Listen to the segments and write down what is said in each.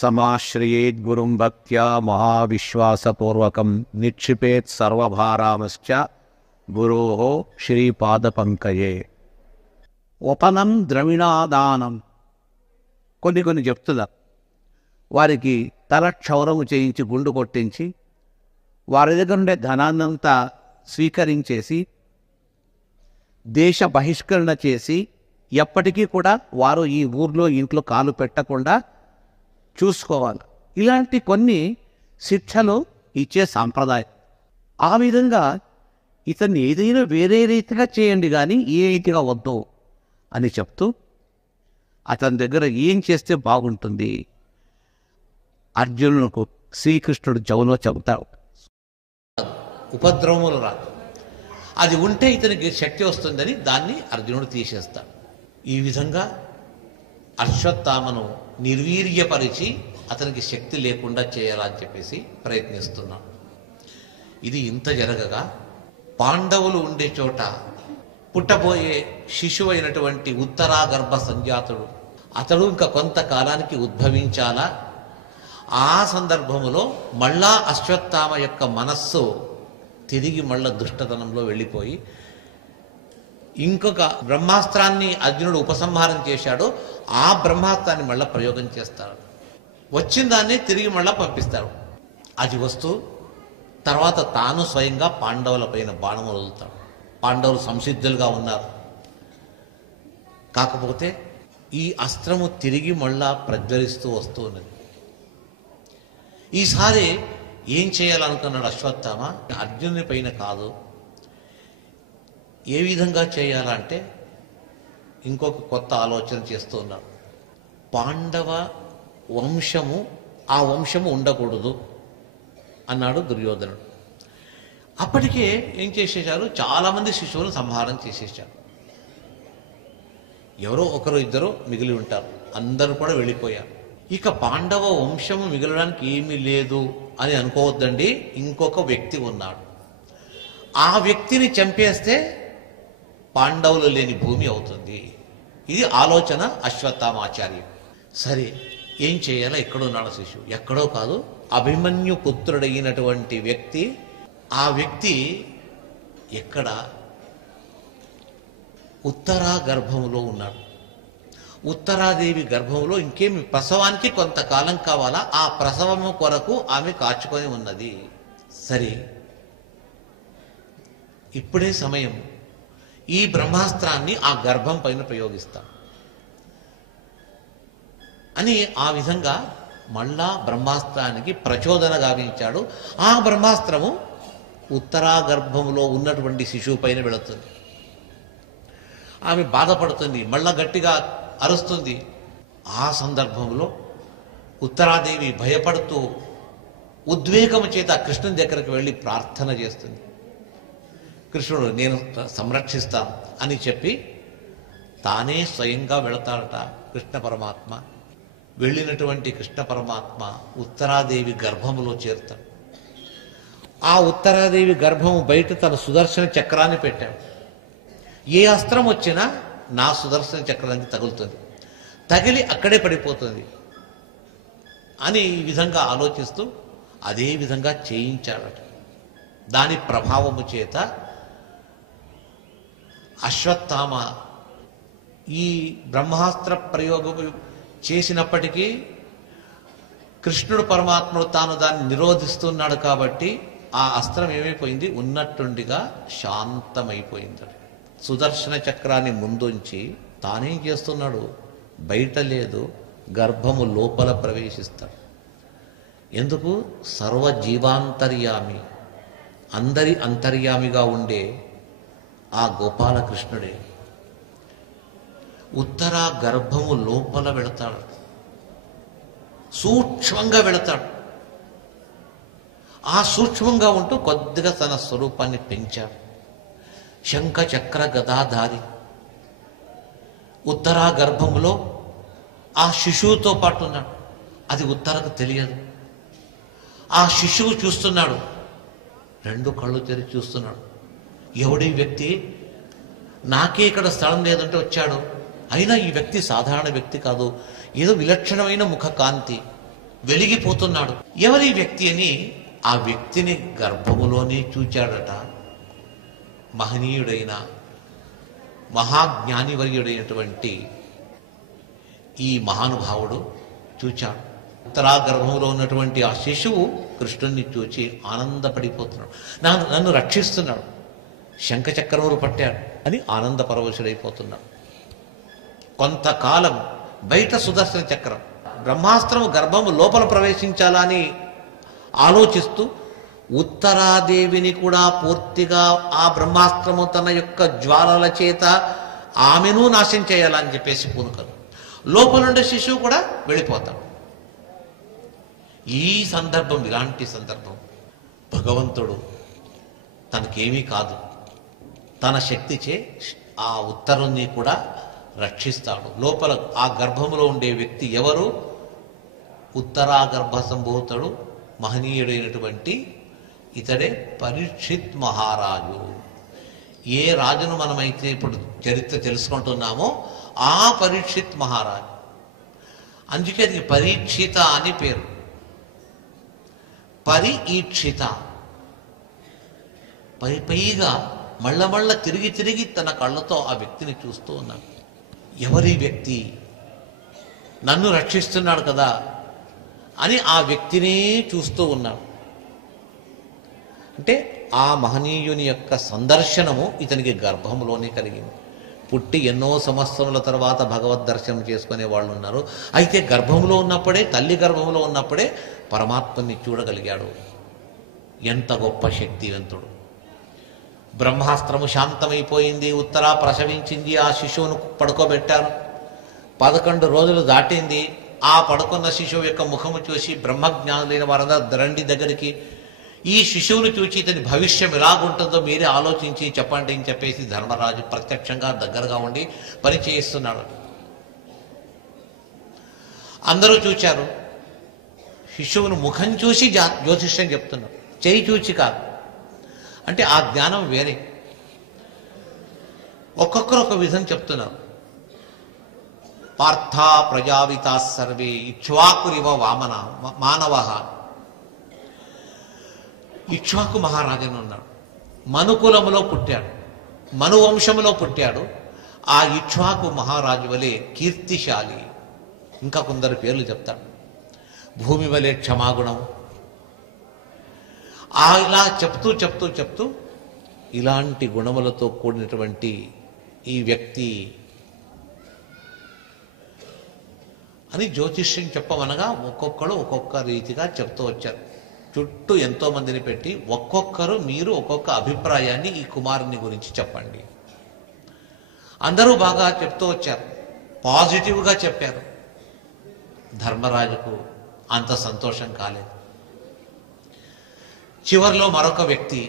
సమాశ్రయేత్ గురుం భక్త్యా మహావిశ్వాసపూర్వకం నిక్షిపేత్ సర్వభారామశ్చ గురోః శ్రీపాదపంకజే. ఉపనం ద్రవిణాదానం. కొన్ని చెప్తున్నారు. వారికి తల క్షౌరము చేయించి గుండు కొట్టించి వారి దగ్గర ఉండే ధనాన్నంతా స్వీకరించేసి దేశ బహిష్కరణ చేసి ఎప్పటికీ కూడా వారు ఈ ఊర్లో ఇంట్లో కాలు పెట్టకుండా చూసుకోవాలి. ఇలాంటి కొన్ని శిక్షలు ఇచ్చే సాంప్రదాయం. ఆ విధంగా ఇతన్ని ఏదైనా వేరే రీతిగా చేయండి కానీ ఏ రీతిగా వద్దు అని చెప్తూ అతని దగ్గర ఏం చేస్తే బాగుంటుంది అర్జునులకు శ్రీకృష్ణుడు జవులో చెబుతాడు. ఉపద్రవములు రాదు, అది ఉంటే ఇతనికి శక్తి వస్తుందని దాన్ని అర్జునుడు తీసేస్తాడు. ఈ విధంగా అశ్వత్థామను నిర్వీర్యపరిచి అతనికి శక్తి లేకుండా చేయాలని చెప్పేసి ప్రయత్నిస్తున్నాడు. ఇది ఇంత జరగగా పాండవులు ఉండే చోట పుట్టబోయే శిశువు అయినటువంటి ఉత్తరాగర్భ సంజాతుడు అతడు ఇంకా కొంతకాలానికి ఉద్భవించాలా. ఆ సందర్భములో మళ్ళా అశ్వత్థామ యొక్క మనస్సు తిరిగి మళ్ళా దుష్టతనంలో వెళ్ళిపోయి ఇంకొక బ్రహ్మాస్త్రాన్ని అర్జునుడు ఉపసంహారం చేశాడు. ఆ బ్రహ్మాస్త్రాన్ని మళ్ళా ప్రయోగం చేస్తాడు. వచ్చిన దాన్ని తిరిగి మళ్ళా పంపిస్తాడు. అది వస్తూ తర్వాత తాను స్వయంగా పాండవుల పైన బాణం వదులుతాడు. పాండవులు సంసిద్ధులుగా ఉన్నారు. కాకపోతే ఈ అస్త్రము తిరిగి మళ్ళా ప్రజ్వలిస్తూ వస్తూ ఉన్నది. ఈసారి ఏం చేయాలనుకున్నాడు అశ్వత్థామ? అర్జునుని పైన కాదు, ఏ విధంగా చేయాలంటే ఇంకొక కొత్త ఆలోచన చేస్తూ ఉన్నాడు. పాండవ వంశము ఆ వంశము ఉండకూడదు అన్నాడు దుర్యోధనుడు. అప్పటికే ఏం చేసేశారు, చాలామంది శిశువులను సంహారం చేసేసారు. ఎవరో ఒకరు ఇద్దరు మిగిలి ఉంటారు, అందరూ కూడా వెళ్ళిపోయారు. ఇక పాండవ వంశము మిగలడానికి ఏమీ లేదు అని అనుకోవద్దండి. ఇంకొక వ్యక్తి ఉన్నాడు, ఆ వ్యక్తిని చంపేస్తే పాండవులు లేని భూమి అవుతుంది. ఇది ఆలోచన అశ్వత్థామాచార్య. సరే ఏం చేయాలో? ఎక్కడున్నాడు శిశువు? ఎక్కడో కాదు, అభిమన్యు పుత్రుడైనటువంటి వ్యక్తి. ఆ వ్యక్తి ఎక్కడ? ఉత్తరా గర్భంలో ఉన్నాడు. ఉత్తరాదేవి గర్భంలో ఇంకేమి ప్రసవానికి కొంతకాలం కావాలా, ఆ ప్రసవము కొరకు ఆమె కాచుకొని ఉన్నది. సరే ఇప్పుడే సమయం, ఈ బ్రహ్మాస్త్రాన్ని ఆ గర్భం పైన ప్రయోగిస్తాం అని ఆ విధంగా మళ్ళా బ్రహ్మాస్త్రానికి ప్రచోదన గావించాడు. ఆ బ్రహ్మాస్త్రము ఉత్తరా గర్భంలో ఉన్నటువంటి శిశువు పైన వెళుతుంది. ఆమె బాధపడుతుంది, మళ్ళా గట్టిగా అరుస్తుంది. ఆ సందర్భంలో ఉత్తరాదేవి భయపడుతూ ఉద్వేగము చేత కృష్ణుని దగ్గరికి వెళ్ళి ప్రార్థన చేస్తుంది. కృష్ణుడు నేను సంరక్షిస్తాను అని చెప్పి తానే స్వయంగా వెళతాడట కృష్ణ పరమాత్మ. వెళ్ళినటువంటి కృష్ణ పరమాత్మ ఉత్తరాదేవి గర్భములో చేరుతాడు. ఆ ఉత్తరాదేవి గర్భము బయట తన సుదర్శన చక్రాన్ని పెట్టాడు. ఏ అస్త్రం వచ్చినా నా సుదర్శన చక్రానికి తగులుతుంది, తగిలి అక్కడే పడిపోతుంది అని ఈ విధంగా ఆలోచిస్తూ అదే విధంగా చేయించాడట. దాని ప్రభావము చేత అశ్వత్థామ ఈ బ్రహ్మాస్త్ర ప్రయోగం చేసినప్పటికీ కృష్ణుడు పరమాత్ముడు తాను దాన్ని నిరోధిస్తున్నాడు కాబట్టి ఆ అస్త్రం ఏమైపోయింది? ఉన్నట్టుండిగా శాంతమైపోయింది. సుదర్శన చక్రాన్ని ముందుంచి తానేం చేస్తున్నాడు? బయట లేదు, గర్భము లోపల ప్రవేశిస్తాడు. ఎందుకు? సర్వజీవాంతర్యామి, అందరి అంతర్యామిగా ఉండే ఆ గోపాలకృష్ణుడే ఉత్తరా గర్భము లోపల వెళతాడు, సూక్ష్మంగా వెళతాడు. ఆ సూక్ష్మంగా ఉంటూ కొద్దిగా తన స్వరూపాన్ని పెంచాడు. శంఖ చక్ర గదాధారి ఉత్తరా గర్భములో ఆ శిశువుతో పాటు ఉన్నాడు. అది ఉత్తరకు తెలియదు. ఆ శిశువు చూస్తున్నాడు, రెండు కళ్ళు తెరిచి చూస్తున్నాడు. ఎవడి వ్యక్తి? నాకే ఇక్కడ స్థలం లేదంటే వచ్చాడు. అయినా ఈ వ్యక్తి సాధారణ వ్యక్తి కాదు, ఏదో విలక్షణమైన ముఖ కాంతి. వెలిగిపోతున్నాడు. ఎవరి వ్యక్తి అని ఆ వ్యక్తిని గర్భములోనే చూచాడట. మహనీయుడైన మహాజ్ఞానివర్యుడైనటువంటి ఈ మహానుభావుడు చూచాడు. ఉత్తరా గర్భంలో ఉన్నటువంటి ఆ శిశువు కృష్ణుణ్ణి చూచి ఆనందపడిపోతున్నాడు. నన్ను రక్షిస్తున్నాడు, శంఖచక్రములు పట్టాడు అని ఆనంద పరవశుడైపోతున్నాడు. కొంతకాలం బయట సుదర్శన చక్రం, బ్రహ్మాస్త్రము గర్భము లోపల ప్రవేశించాలా అని ఆలోచిస్తూ ఉత్తరాదేవిని కూడా పూర్తిగా ఆ బ్రహ్మాస్త్రము తన యొక్క జ్వాలల చేత ఆమెను నాశనం చేయాలని చెప్పేసి పూనుకలు. లోపలుండే శిశువు కూడా వెళ్ళిపోతాడు. ఈ సందర్భం, ఇలాంటి సందర్భం భగవంతుడు తనకేమీ కాదు, తన శక్తిచే ఆ ఉత్తరుణ్ణి కూడా రక్షిస్తాడు. లోపల ఆ గర్భంలో ఉండే వ్యక్తి ఎవరు? ఉత్తరా గర్భ సంభూతుడు మహనీయుడైనటువంటి ఇతడే పరీక్షిత్ మహారాజు. ఏ రాజును మనమైతే ఇప్పుడు చరిత్ర తెలుసుకుంటున్నామో ఆ పరీక్షిత్ మహారాజు. అందుకే అది పరీక్షిత అని పేరు. పరీక్షిత, పైగా మళ్ళ తిరిగి తన కళ్ళతో ఆ వ్యక్తిని చూస్తూ ఉన్నాడు. ఎవరి వ్యక్తి? నన్ను రక్షిస్తున్నాడు కదా అని ఆ వ్యక్తినే చూస్తూ ఉన్నాడు. అంటే ఆ మహనీయుని యొక్క సందర్శనము ఇతనికి గర్భంలోనే కలిగింది. పుట్టి ఎన్నో సంవత్సరముల తర్వాత భగవద్ దర్శనం చేసుకునే వాళ్ళు ఉన్నారు. అయితే గర్భంలో ఉన్నప్పుడే, తల్లి గర్భంలో ఉన్నప్పుడే పరమాత్మని చూడగలిగాడు. ఎంత గొప్ప శక్తివంతుడు! బ్రహ్మాస్త్రము శాంతమైపోయింది, ఉత్తరా ప్రసవించింది, ఆ శిశువును పడుకోబెట్టారు. 11 రోజులు దాటింది. ఆ పడుకున్న శిశువు యొక్క ముఖము చూసి బ్రహ్మజ్ఞానులైన వారందరూ రండి దగ్గరికి, ఈ శిశువును చూచి ఇతని భవిష్యం ఎలాగుంటుందో మీరే ఆలోచించి చెప్పండి అని చెప్పేసి ధర్మరాజు ప్రత్యక్షంగా దగ్గరగా ఉండి పని చేయిస్తున్నాడు. అందరూ చూచారు. శిశువును ముఖం చూసి జ్యోతిష్యం చెప్తున్నాడు, చేయి చూచి కాదు. అంటే ఆ జ్ఞానం వేరే. ఒక్కొక్కరు ఒక విధం చెప్తున్నారు. పార్థ ప్రజావితా సర్వే ఇక్ష్వాకురివ వామన మానవ. ఇక్ష్వాకు మహారాజును ఉన్నాడు. మనుకులములో పుట్టాడు, మను వంశములో పుట్టాడు. ఆ ఇక్ష్వాకు మహారాజు వలె కీర్తిశాలి. ఇంకా కొందరు పేర్లు చెప్తాడు. భూమి వలె క్షమాగుణం. ఇలా చెప్తూ ఇలాంటి గుణములతో కూడినటువంటి ఈ వ్యక్తి అని జ్యోతిష్యం చెప్పమనగా ఒక్కొక్కరు ఒక్కొక్క రీతిగా చెప్తూ వచ్చారు. చుట్టూ ఎంతో మందిని పెట్టి ఒక్కొక్కరు మీరు ఒక్కొక్క అభిప్రాయాన్ని ఈ కుమారుని గురించి చెప్పండి. అందరూ బాగా చెప్తూ వచ్చారు, పాజిటివ్గా చెప్పారు. ధర్మరాజుకు అంత సంతోషం కాలేదు. చివరిలో మరొక వ్యక్తి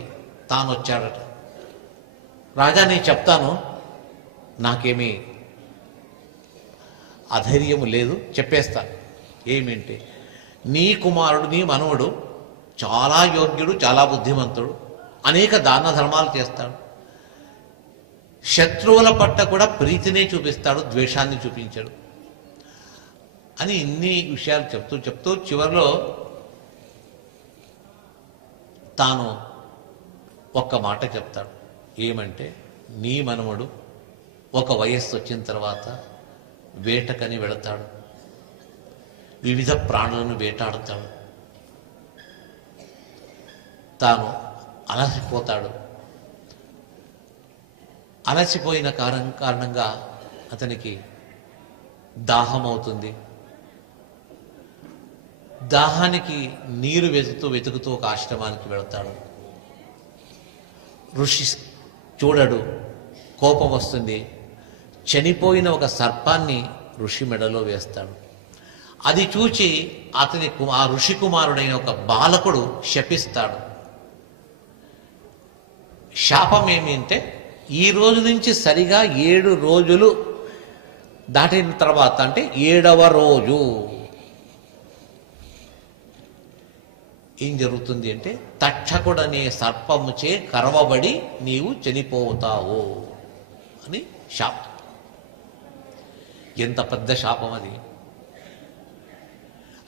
తాను వచ్చాడట. రాజా, నేను చెప్తాను, నాకేమీ అధైర్యము లేదు, చెప్పేస్తాను. ఏమింటే, నీ కుమారుడు, నీ మనవడు చాలా యోగ్యుడు, చాలా బుద్ధిమంతుడు, అనేక దాన ధర్మాలు చేస్తాడు, శత్రువుల పట్ల కూడా ప్రీతినే చూపిస్తాడు, ద్వేషాన్ని చూపించాడు అని ఇన్ని విషయాలు చెప్తూ చివరిలో తాను ఒక్క మాట చెప్తాడు. ఏమంటే, నీ మనవడు ఒక వయస్సు వచ్చిన తర్వాత వేటకని వెళతాడు, వివిధ ప్రాణులను వేటాడుతాడు, తాను అలసిపోతాడు. అలసిపోయిన కారణంగా అతనికి దాహం అవుతుంది. దాహానికి నీరు వెతుకుతూ ఒక ఆశ్రమానికి వెళతాడు. ఋషి చూడడు, కోపం వస్తుంది. చనిపోయిన ఒక సర్పాన్ని ఋషి మెడలో వేస్తాడు. అది చూచి ఆ ఋషి కుమారుడైన ఒక బాలకుడు శపిస్తాడు. శాపం ఏమి అంటే, ఈ రోజు నుంచి సరిగా 7 రోజులు దాటిన తర్వాత, అంటే 7వ రోజు ఏం జరుగుతుంది అంటే, తక్షకుడనే సర్పముచే కరవబడి నీవు చనిపోతావు అని శాపం. ఎంత పెద్ద శాపం అది!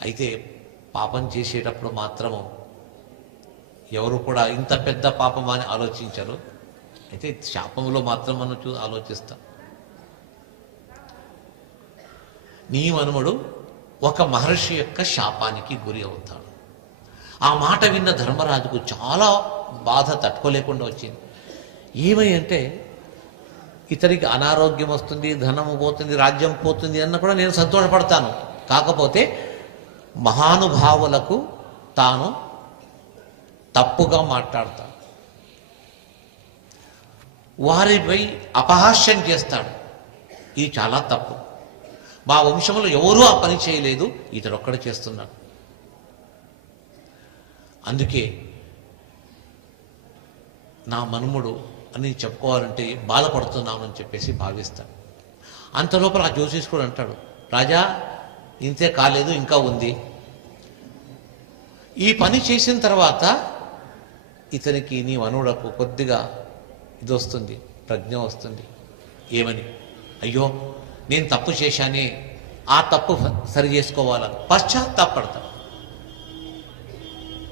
అయితే పాపం చేసేటప్పుడు మాత్రము ఎవరు కూడా ఇంత పెద్ద పాపం అని ఆలోచించరు. అయితే శాపంలో మాత్రం మనం ఆలోచిస్తాం. నీ మనుమడు ఒక మహర్షి యొక్క శాపానికి గురి అవుతాడు. ఆ మాట విన్న ధర్మరాజుకు చాలా బాధ తట్టుకోలేకుండా వచ్చింది. ఏమై అంటే ఇతనికి అనారోగ్యం వస్తుంది, ధనము పోతుంది, రాజ్యం పోతుంది అన్న కూడా నేను సంతోషపడతాను. కాకపోతే మహానుభావులకు తాను తప్పుగా మాట్లాడతాడు, వారిపై అపహాస్యం చేస్తాడు. ఇది చాలా తప్పు. మా వంశంలో ఎవరూ ఆ పని చేయలేదు, ఇతడొక్కడే చేస్తున్నాడు. అందుకే నా మనుమడు అని చెప్పుకోవాలంటే బాధపడుతున్నామని చెప్పేసి భావిస్తాడు. అంతలోపల ఆ జ్యోతిష్కుడు అంటాడు, రాజా ఇంతే కాలేదు, ఇంకా ఉంది. ఈ పని చేసిన తర్వాత ఇతనికి నీ మనువులకు కొద్దిగా ఇది వస్తుంది, ప్రజ్ఞ వస్తుంది. ఏమని? అయ్యో నేను తప్పు చేశానే, ఆ తప్పు సరి చేసుకోవాలని పశ్చాత్తాపడతాడు.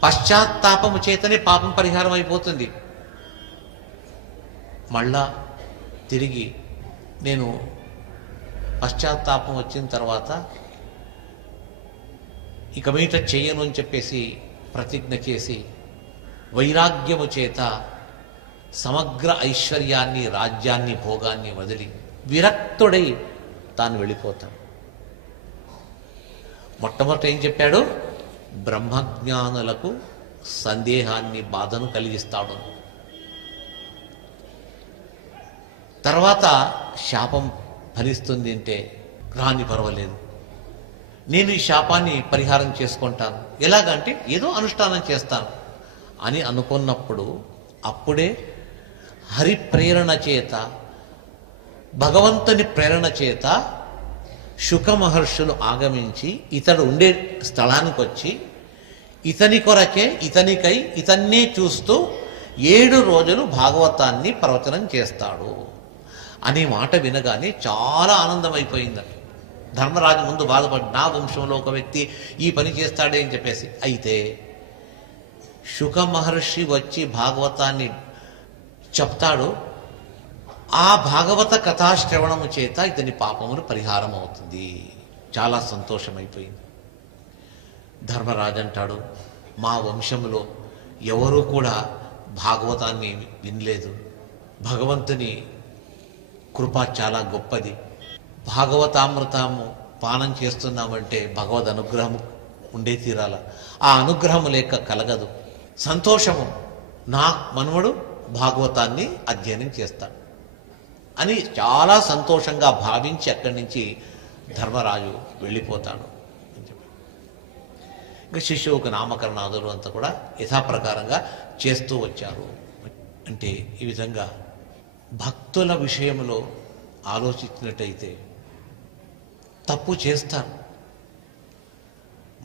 పశ్చాత్తాపము చేతనే పాపం పరిహారం అయిపోతుంది. మళ్ళా తిరిగి నేను పశ్చాత్తాపం వచ్చిన తర్వాత ఇక మీట చెయ్యను అని చెప్పేసి ప్రతిజ్ఞ చేసి వైరాగ్యము చేత సమగ్ర ఐశ్వర్యాన్ని, రాజ్యాన్ని, భోగాన్ని వదిలి విరక్తుడై తాను వెళ్ళిపోతాడు. మొట్టమొదట ఏం చెప్పాడు? బ్రహ్మజ్ఞానులకు సందేహాన్ని, బాధను కలిగిస్తాడు. తర్వాత శాపం ఫలిస్తుంది అంటే రాని పర్వాలేదు, నేను ఈ శాపాన్ని పరిహారం చేసుకుంటాను. ఎలాగంటే ఏదో అనుష్ఠానం చేస్తాను అని అనుకున్నప్పుడు అప్పుడే హరి ప్రేరణ చేత, భగవంతుని ప్రేరణ చేత శుక మహర్షులు ఆగమించి ఇతడు ఉండే స్థలానికి వచ్చి ఇతని కొరకే, ఇతనికై, ఇతన్నే చూస్తూ 7 రోజులు భాగవతాన్ని ప్రవచనం చేస్తాడు అనే మాట వినగానే చాలా ఆనందమైపోయిందని. ధర్మరాజు ముందు బాధపడి, నా వంశంలో ఒక వ్యక్తి ఈ పని చేస్తాడే అని చెప్పేసి. అయితే శుక మహర్షి వచ్చి భాగవతాన్ని చెప్తాడు. ఆ భాగవత కథాశ్రవణము చేత ఇతని పాపములు పరిహారం అవుతుంది. చాలా సంతోషమైపోయింది. ధర్మరాజు అంటాడు, మా వంశంలో ఎవరూ కూడా భాగవతాన్ని వినలేదు. భగవంతుని కృప చాలా గొప్పది. భాగవతామృతము పానం చేస్తున్నామంటే భగవద్ అనుగ్రహం ఉండే తీరాల. ఆ అనుగ్రహం లేక కలగదు. సంతోషము, నా మనుమడు భాగవతాన్ని అధ్యయనం చేస్తాడు అని చాలా సంతోషంగా భావించి అక్కడి నుంచి ధర్మరాజు వెళ్ళిపోతాడు అని చెప్పి. ఇంకా శిశువుకు నామకరణాదులు అంతా కూడా యథాప్రకారంగా చేస్తూ వచ్చారు. అంటే ఈ విధంగా భక్తుల విషయంలో ఆలోచించినట్టయితే తప్పు చేస్తారు.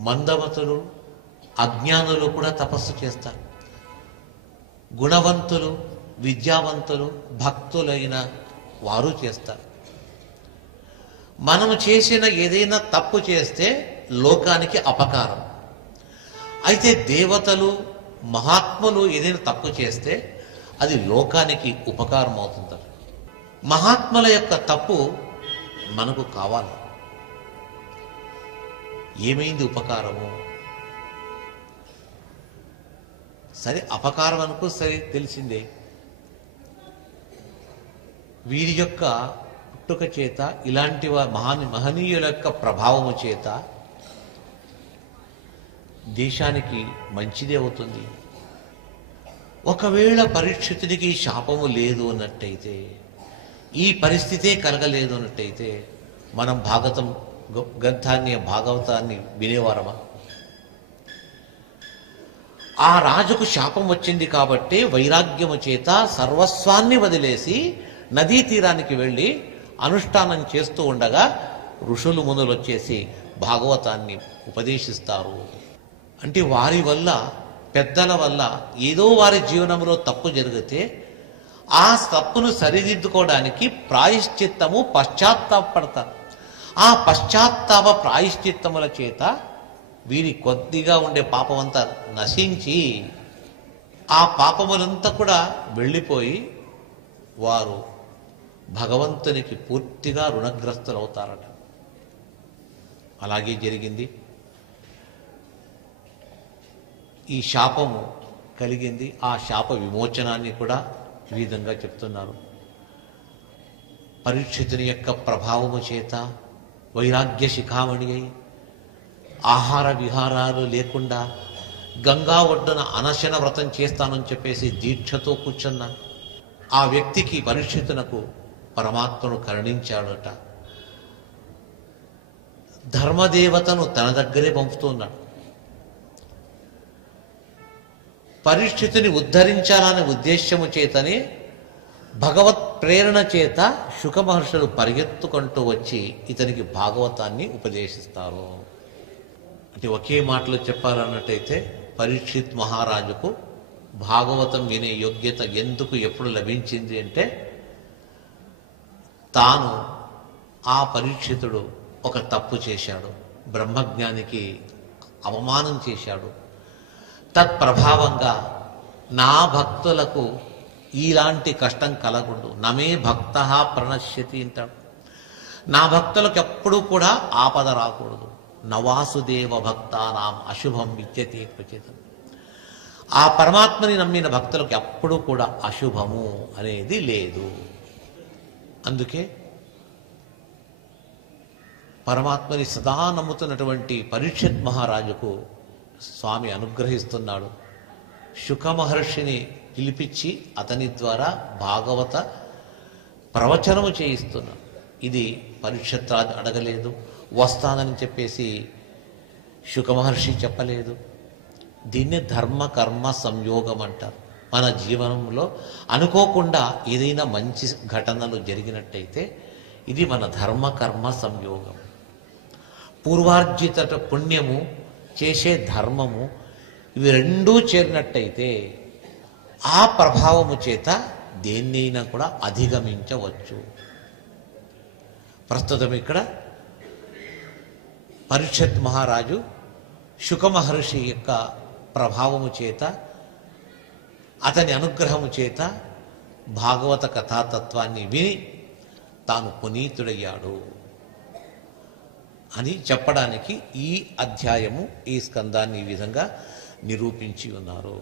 మందమతులు, అజ్ఞానులు కూడా తపస్సు చేస్తారు. గుణవంతులు, విద్యావంతులు, భక్తులైన వారు చేస్తారు. మనము చేసిన ఏదైనా తప్పు చేస్తే లోకానికి అపకారం. అయితే దేవతలు, మహాత్ములు ఏదైనా తప్పు చేస్తే అది లోకానికి ఉపకారం అవుతుంది. మహాత్ముల యొక్క తప్పు మనకు కావాలి. ఏమైంది ఉపకారము? సరే అపకారం అనుకో, సరే తెలిసిందే. వీరి యొక్క పుట్టుక చేత, ఇలాంటి మహనీయుల యొక్క ప్రభావము చేత దేశానికి మంచిదే అవుతుంది. ఒకవేళ పరీక్షితుడికి శాపము లేదు అన్నట్టయితే, ఈ పరిస్థితే కలగలేదు అన్నట్టయితే మనం భాగవతాన్ని వినేవారమా? ఆ రాజుకు శాపం వచ్చింది కాబట్టి వైరాగ్యము చేత సర్వస్వాన్ని వదిలేసి నదీ తీరానికి వెళ్ళి అనుష్ఠానం చేస్తూ ఉండగా ఋషులు మునులు వచ్చేసి భాగవతాన్ని ఉపదేశిస్తారు. అంటే వారి వల్ల, పెద్దల వల్ల ఏదో వారి జీవనంలో తప్పు జరిగితే ఆ తప్పును సరిదిద్దుకోవడానికి ప్రాయశ్చిత్తము, పశ్చాత్తాపడతారు. ఆ పశ్చాత్తాప ప్రాయశ్చిత్తముల చేత వీరి కొద్దిగా ఉండే పాపమంతా నశించి ఆ పాపములంతా కూడా వెళ్ళిపోయి వారు భగవంతునికి పూర్తిగా రుణగ్రస్తులు అవుతారట. అలాగే జరిగింది. ఈ శాపము కలిగింది. ఆ శాప విమోచనాన్ని కూడా ఈ విధంగా చెప్తున్నారు. పరీక్షితుని యొక్క ప్రభావము చేత వైరాగ్య శిఖామణి అయి ఆహార విహారాలు లేకుండా గంగా ఒడ్డున అనశన వ్రతం చేస్తానని చెప్పేసి దీక్షతో కూర్చున్న ఆ వ్యక్తికి పరీక్షితునకు పరమాత్మను కరుణించాడట. ధర్మదేవతను తన దగ్గరే పంపుతున్నాడు. పరీక్షితుని ఉద్ధరించాలనే ఉద్దేశ్యము చేతనే భగవత్ ప్రేరణ చేత శుక మహర్షులు పరిగెత్తుకుంటూ వచ్చి ఇతనికి భాగవతాన్ని ఉపదేశిస్తారు. అంటే ఒకే మాటలో చెప్పాలన్నట్టయితే పరీక్షిత్ మహారాజుకు భాగవతం వినే యోగ్యత ఎందుకు ఎప్పుడు లభించింది అంటే తాను ఆ పరీక్షితుడు ఒక తప్పు చేశాడు, బ్రహ్మజ్ఞానికి అవమానం చేశాడు. తత్ప్రభావంగా నా భక్తులకు ఇలాంటి కష్టం కలగకూడదు. నమే భక్త ప్రణశ్యతి అంటాడు. నా భక్తులకు ఎప్పుడూ కూడా ఆపద రాకూడదు. నవాసుదేవ భక్తానాం అశుభం విద్యతే క్వచితం. ఆ పరమాత్మని నమ్మిన భక్తులకు ఎప్పుడూ కూడా అశుభము అనేది లేదు. అందుకే పరమాత్మని సదా నమ్ముతున్నటువంటి పరీక్షిత్ మహారాజుకు స్వామి అనుగ్రహిస్తున్నాడు. శుక మహర్షిని పిలిపించి అతని ద్వారా భాగవత ప్రవచనము చేయిస్తున్నాడు. ఇది పరీక్షిత్ రాజు అడగలేదు, వస్తానని చెప్పేసి శుక మహర్షి చెప్పలేదు. దీన్ని ధర్మ కర్మ సంయోగం అంటారు. మన జీవనంలో అనుకోకుండా ఏదైనా మంచి ఘటనలు జరిగినట్టయితే ఇది మన ధర్మ కర్మ సంయోగం. పూర్వార్జిత పుణ్యము, చేసే ధర్మము, ఇవి రెండూ చేరినట్టయితే ఆ ప్రభావము చేత దేన్నైనా కూడా అధిగమించవచ్చు. ప్రస్తుతం ఇక్కడ పరీక్షిత్ మహారాజు శుక మహర్షి యొక్క ప్రభావము చేత, అతని అనుగ్రహము చేత భాగవత కథాతత్వాన్ని విని తాను పునీతుడయ్యాడు అని చెప్పడానికి ఈ అధ్యాయము, ఈ స్కందాన్ని ఈ విధంగా నిరూపించి ఉన్నారు.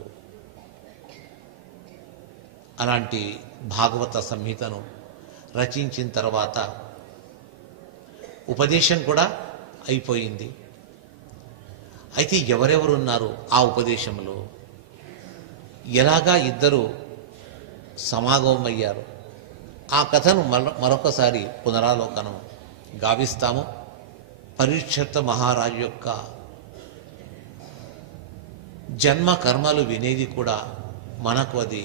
అలాంటి భాగవత సంహితను రచించిన తర్వాత ఉపదేశం కూడా అయిపోయింది. అయితే ఎవరెవరున్నారు ఆ ఉపదేశంలో, ఎలాగా ఇద్దరు సమాగమయ్యారు, ఆ కథను మరొకసారి పునరాలోకనం గావిస్తాము. పరీక్షిత మహారాజు యొక్క జన్మ కర్మలు వినేది కూడా మనకు అది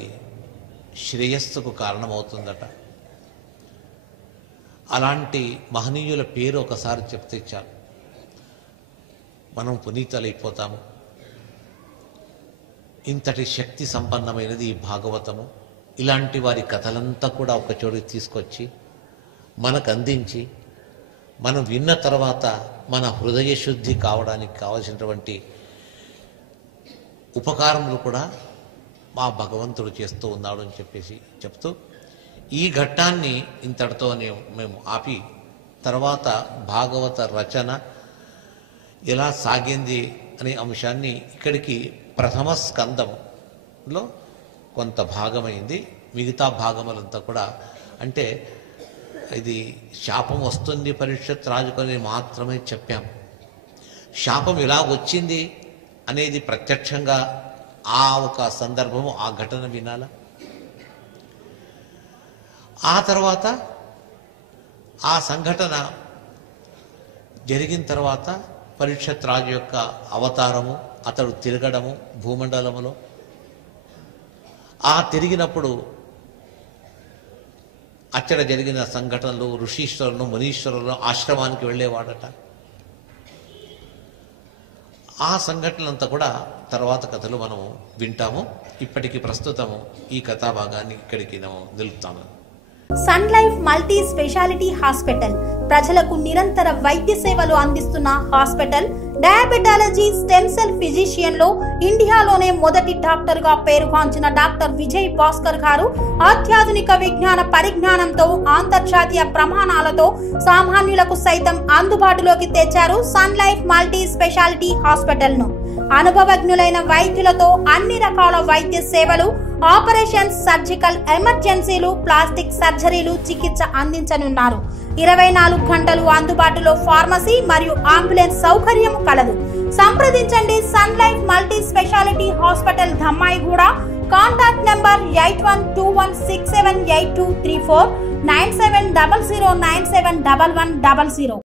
శ్రేయస్సుకు కారణమవుతుందట. అలాంటి మహనీయుల పేరు ఒకసారి చెప్తే చాలు, మనం పునీతులైపోతాము. ఇంతటి శక్తి సంపన్నమైనది ఈ భాగవతము. ఇలాంటి వారి కథలంతా కూడా ఒక చోటుకి తీసుకొచ్చి మనకు అందించి, మనం విన్న తర్వాత మన హృదయ శుద్ధి కావడానికి కావలసినటువంటి ఉపకారములు కూడా మా భగవంతుడు చేస్తూ ఉన్నాడు అని చెప్పేసి చెప్తూ ఈ ఘట్టాన్ని ఇంతటితోనే మేము ఆపి, తర్వాత భాగవత రచన ఎలా సాగింది అనే అంశాన్ని ఇక్కడికి ప్రథమ స్కందంలో కొంత భాగమైంది. మిగతా భాగములంతా కూడా, అంటే ఇది శాపం వస్తుంది పరీక్షిత్ రాజుకొని మాత్రమే చెప్పాం. శాపం ఎలా వచ్చింది అనేది ప్రత్యక్షంగా ఆ ఒక సందర్భము, ఆ ఘటన వినాల. ఆ తర్వాత ఆ సంఘటన జరిగిన తర్వాత పరీక్షిత్ రాజు యొక్క అవతారము, అతడు తిరగడము భూమండలములో, ఆ తిరిగినప్పుడు అక్కడ జరిగిన సంఘటనలు, ఋషీశ్వరులను మునీశ్వరులను ఆశ్రమానికి వెళ్ళేవాడట. ఆ సంఘటనలంతా కూడా తర్వాత కథలు మనము వింటాము. ఇప్పటికి ప్రస్తుతము ఈ కథాభాగాన్ని ఇక్కడికి నిలుపుతాము. Sun Life multi speciality hospital ప్రజలకు నిరంతర వైద్య సేవలు అందిస్తున్న hospital. Diabetology, stem cell physician లో ఇండియాలోనే మొదటి డాక్టర్ గా పేరుగాంచిన డాక్టర్ విజయ్ భాస్కర్ గారు అత్యాధునిక విజ్ఞాన పరిజ్ఞానంతో అంతర్జాతీయ ప్రమాణాలతో సామాన్యులకు సైతం అందుబాటులోకి తెచ్చారు Sun Life multi speciality hospital ను. అనుభవజ్ఞులైన వైద్యులతో అన్ని రకాల వైద్య సేవలు, ఆపరేషన్స్, సర్జికల్ ఎమర్జెన్సీలు, ప్లాస్టిక్ సర్జరీలు, చికిత్స అందించనున్నారు. 24 గంటలు అందుబాటులో ఫార్మసీ మరియు అంబులెన్స్ సౌకర్యం కలదు. సంప్రదించండి Sun Life multi speciality hospital, Dammaiguda. Contact number 8121678234, 9700971100.